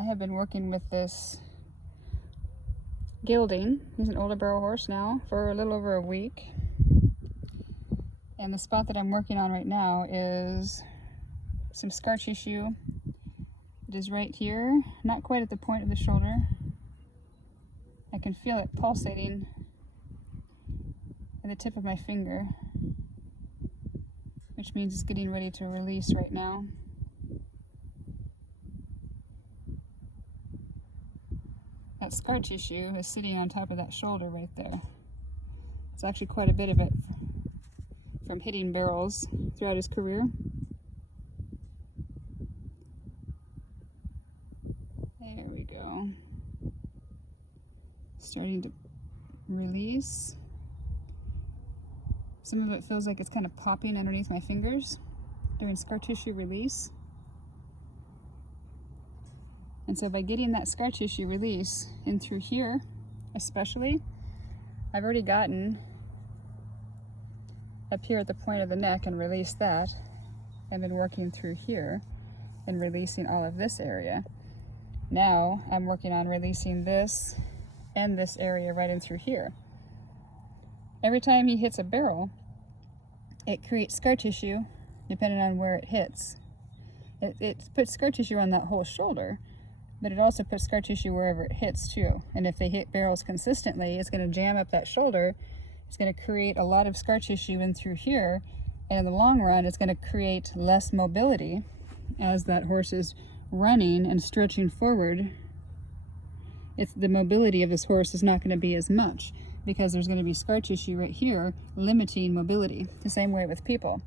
I have been working with this gelding. He's an older barrel horse now for a little over a week. And the spot that I'm working on right now is some scar tissue. It is right here, not quite at the point of the shoulder. I can feel it pulsating at the tip of my finger, which means it's getting ready to release right now. That scar tissue is sitting on top of that shoulder right there. It's actually quite a bit of it from hitting barrels throughout his career. There we go. Starting to release. Some of it feels like it's kind of popping underneath my fingers, doing scar tissue release. And so by getting that scar tissue release in through here, especially, I've already gotten up here at the point of the neck and released that. I've been working through here and releasing all of this area. Now I'm working on releasing this and this area right in through here. Every time he hits a barrel, it creates scar tissue depending on where it hits. It puts scar tissue on that whole shoulder, but it also puts scar tissue wherever it hits too. And if they hit barrels consistently, it's going to jam up that shoulder. It's going to create a lot of scar tissue in through here. And in the long run, it's going to create less mobility as that horse is running and stretching forward. The mobility of this horse is not going to be as much because there's going to be scar tissue right here limiting mobility. The same way with people.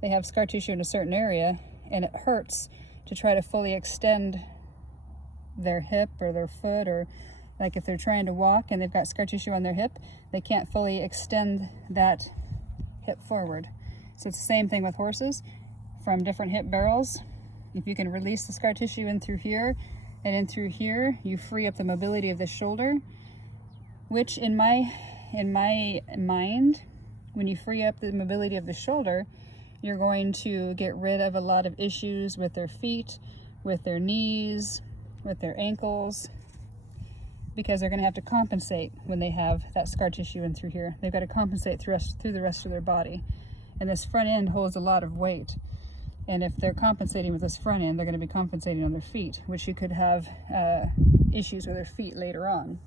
They have scar tissue in a certain area and it hurts to try to fully extend their hip or their foot, or like if they're trying to walk and they've got scar tissue on their hip, they can't fully extend that hip forward. So it's the same thing with horses from different hip barrels. If you can release the scar tissue in through here and in through here, you free up the mobility of the shoulder, which in my mind, when you free up the mobility of the shoulder, you're going to get rid of a lot of issues with their feet, with their knees, with their ankles, because they're going to have to compensate when they have that scar tissue in through here. They've got to compensate through the rest of their body. And this front end holds a lot of weight. And if they're compensating with this front end, they're going to be compensating on their feet, which you could have issues with their feet later on.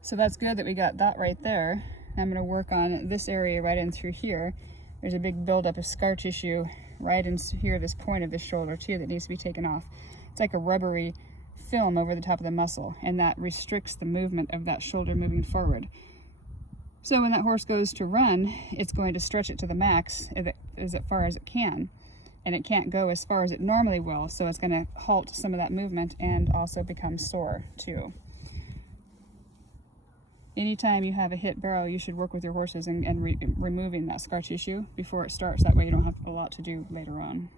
So that's good that we got that right there. I'm going to work on this area right in through here. There's a big buildup of scar tissue right in here, this point of the shoulder too, that needs to be taken off. It's like a rubbery film over the top of the muscle, and that restricts the movement of that shoulder moving forward. So when that horse goes to run, it's going to stretch it to the max as far as it can, and it can't go as far as it normally will, so it's going to halt some of that movement and also become sore too. Anytime you have a hit barrel, you should work with your horses and removing that scar tissue before it starts. That way you don't have a lot to do later on.